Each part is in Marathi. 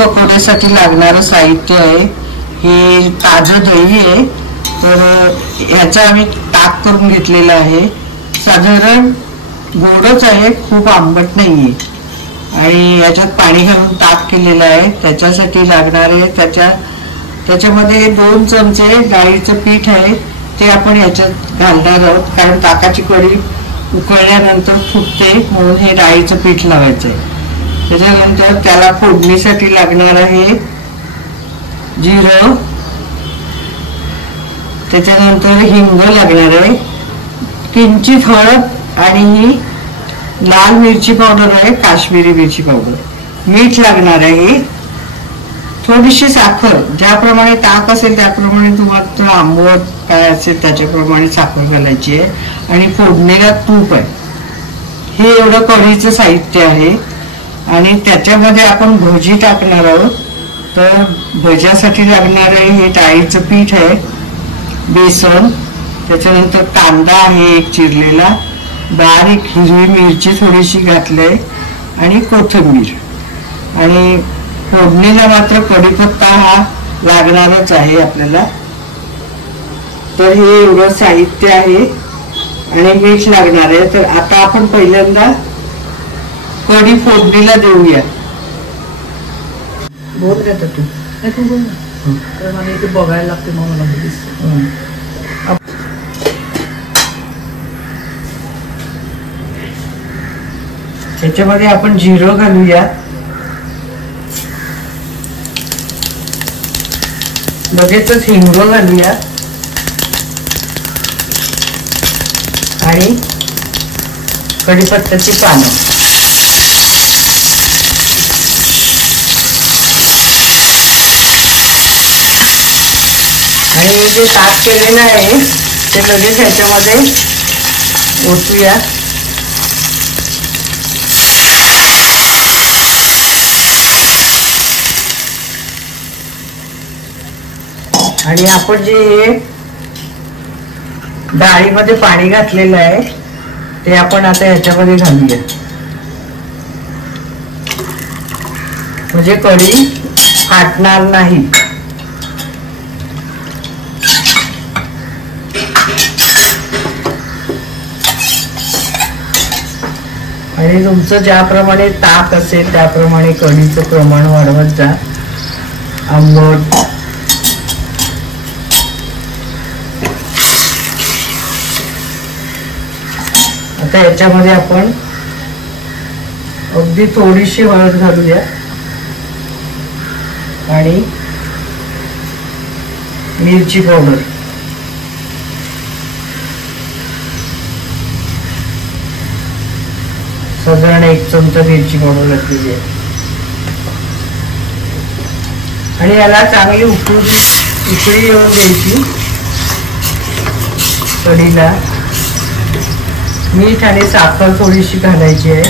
पकोड्यासाठी लागणारं साहित्य आहे। हे ताजं दही आहे, तर याचा आम्ही ताक करून घेतलेला आहे। साधारण गोडच आहे, खूप आंबट नाहीये, आणि याच्यात पाणी घालून ताक केलेलं आहे। त्याच्यासाठी लागणारे त्याच्यामध्ये 2 चमचे डाळीचं पीठ आहे, ते आपण याच्यात घालणार आहोत, कारण ताकाची कढी उकळल्यानंतर फुटते, म्हणून हे डाळीचं पीठ लावायचं आहे। त्याच्यानंतर त्याला फोडणीसाठी लागणार आहे जिरं, त्याच्यानंतर हिंग लागणार आहे, किंचित हळद, आणि ही लाल मिरची पावडर आहे, काश्मीरी मिरची पावडर, मीठ लागणार आहे, थोडीशी साखर, ज्याप्रमाणे ताक असेल त्याप्रमाणे तुम्हाला आंबट काय असेल त्याच्याप्रमाणे साखर घालायची आहे, आणि फोडणीला तूप आहे। हे एवढं कढीचं साहित्य आहे। आणि त्याच्यामध्ये आपण भजी टाकणार आहोत, तर भज्यासाठी लागणार आहे हे डाळीचं पीठ आहे, बेसन, त्याच्यानंतर कांदा आहे एक चिरलेला, बारीक हिरवी मिरची थोडीशी घातली, आणि कोथिंबीर, आणि फोडणीला मात्र कढीपत्ता हा लागणारच आहे आपल्याला। तर हे एवढं साहित्य आहे, आणि मीठ लागणार आहे। तर आता आपण पहिल्यांदा कढी फोडणीला देऊया। बोल देतो तू, तू बोल ना, तर मला इथे बघायला लागते, मग मला दिसतं। त्याच्यामध्ये आपण जिरं घालूया, लगेचच हिंग घालूया, आणि कढीपत्त्याची पानं, आणि जे ताक केलेलं आहे ते लगेच ह्याच्यामध्ये ओतूया। आणि आपण जे डाळीमध्ये पाणी घातलेलं आहे ते आपण आता ह्याच्यामध्ये घालूया, म्हणजे कढी फाटणार नाही। आणि तुमचं ज्याप्रमाणे ताक असेल त्याप्रमाणे कढीचं प्रमाण वाढवत जा, आंबट। आता याच्यामध्ये आपण अगदी थोडीशी हळद घालूया, आणि मिरची पावडर, साधारण 1 चमचा मिरची पावडर घातलेली आहे, आणि याला चांगली उकळी येऊन द्यायची। कढीला मीठ आणि साखर थोडीशी घालायची आहे,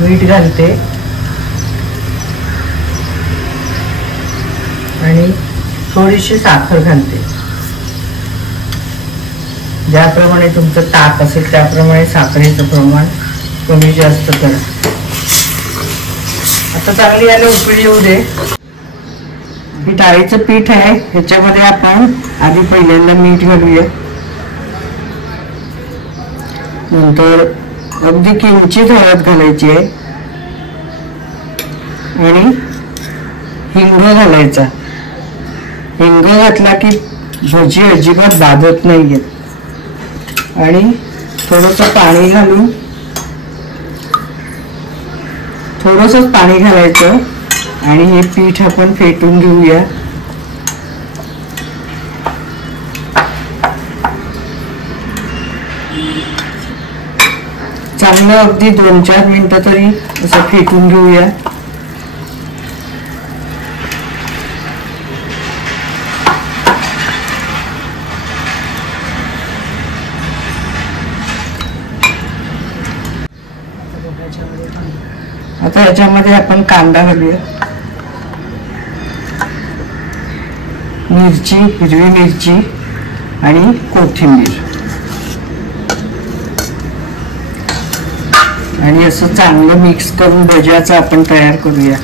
मीठ घालते, आणि थोडीशी साखर घालते। ज्याप्रमाणे तुमचं ताक असेल त्याप्रमाणे साखरेचं प्रमाण कमी जास्त करा। आता चांगली याला उकळी येऊ दे। हे डाळीचं पीठ आहे, ह्याच्यामध्ये आपण आधी पहिल्यांदा मीठ घालूया, नंतर अगदी किंचित हळद घालायची आहे, आणि हिंग घालायचा। हिंग घातला की भजी अजिबात बाधत नाहीये, आणि थोडंसं पाणी घालून, थोडंसंच पाणी घालायचं, आणि हे पीठ आपण फेटून घेऊया। चांगलं अगदी 2-4 मिनिटं तरी असं फेटून घेऊया। आता याच्यामध्ये आपण कांदा घालूया, मिरची, हिरवी मिरची, आणि कोथिंबीर, आणि असं चांगलं मिक्स करून भज्याचं आपण तयार करूया.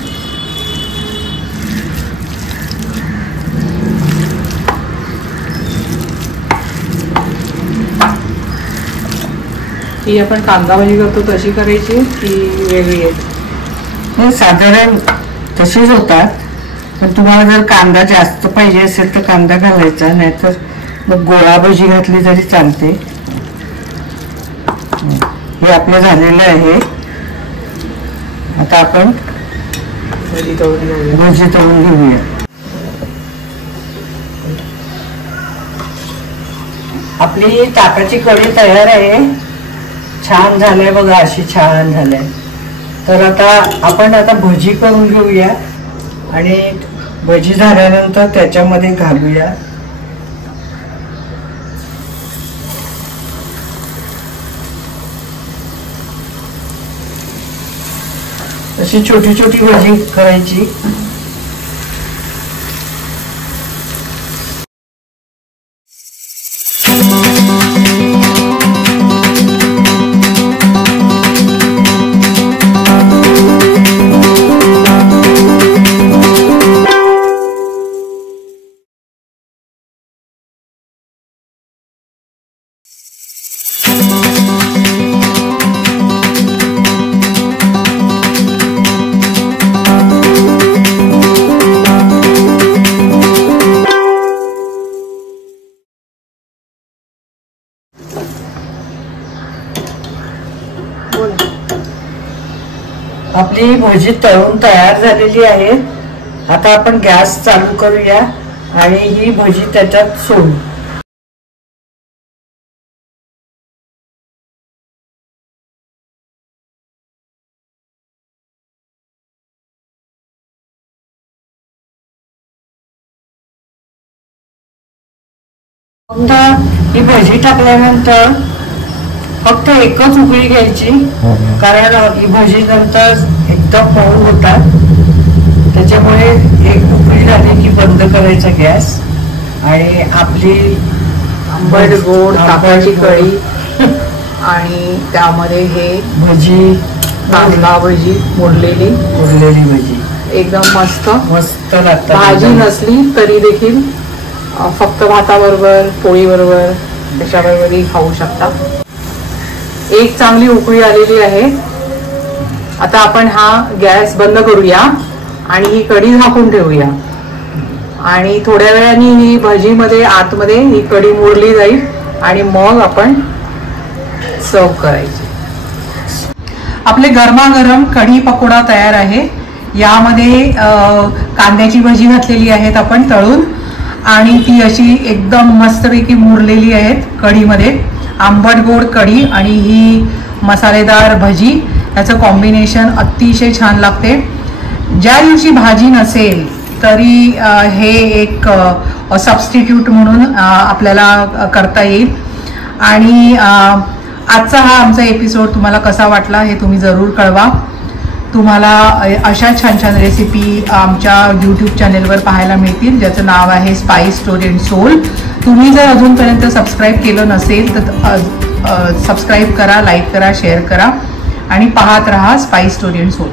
ही आपण कांदा भाजी करतो तशी करायची की वेगळी आहे? साधारण तसेच होतात, पण तुम्हाला जर कांदा जास्त पाहिजे असेल तर कांदा घालायचा, नाहीतर मग गोळा भजी घातली तरी चालते. हे आपलं झालेलं आहे. आता आपण भजी तळून घेऊया. आपली ताकाची कढी तयार आहे. छान झालंय बघा, अशी छान झालंय. तर आता आपण भजी करून घेऊया आणि भजी झाल्यानंतर त्याच्यामध्ये घालूया. अशी छोटी छोटी भजी करायची. आपली भजी तळून तयार झालेली आहे. आता आपण गॅस चालू करूया आणि ही भजी त्याच्यात सोडू. ही भजी टाकल्यानंतर फक्त एकच उकळी घ्यायची, कारण ही भजी नंतर एकदम मऊ होतात. त्याच्यामुळे एक उकळी झाली की बंद करायचा गॅस आणि आपली आंबट गोड ताकाची कढी आणि त्यामध्ये हे भजी, कांदा भजी, मुरलेली भजी एकदम मस्त मस्त लागतात. भाजी नसली तरी देखील फक्त भाताबरोबर, पोळीबरोबर, त्याच्याबरोबरही खाऊ शकता. एक चांगली उकळी आलेली आहे. आता आपण हा गॅस बंद करूया आणि ही कढी झाकून ठेवूया आणि थोड्या वेळाने ही भजीमध्ये आतमध्ये ही कढी मुरली जाईल आणि मग आपण सर्व करायची. आपले गरमागरम कढी पकोडा तयार आहे. यामध्ये कांद्याची भजी घातलेली आहेत आपण तळून आणि ती अशी एकदम मस्तपैकी मुरलेली आहेत कढीमध्ये. आंबट गोड कढी आणि ही मसालेदार भजी, याचं कॉम्बिनेशन अतिशय छान लागते. ज्या दिवशी भाजी नसेल तरी हे एक सबस्टिट्यूट म्हणून आपल्याला करता येईल. आणि आजचा हा आमचा एपिसोड तुम्हाला कसा वाटला हे तुम्ही जरूर कळवा. तुम्हाला अशा छान छान रेसिपी आमच्या यूट्यूब चॅनेलवर पाहायला मिळतील, ज्याचं नाव आहे स्पाइस स्टोरी अँड सोल. तुम्ही जर अजूनपर्यंत सबस्क्राईब केलं नसेल तर सबस्क्राईब करा, लाईक करा, शेअर करा आणि पाहत राहा स्पाइस स्टोरी अँड सोल.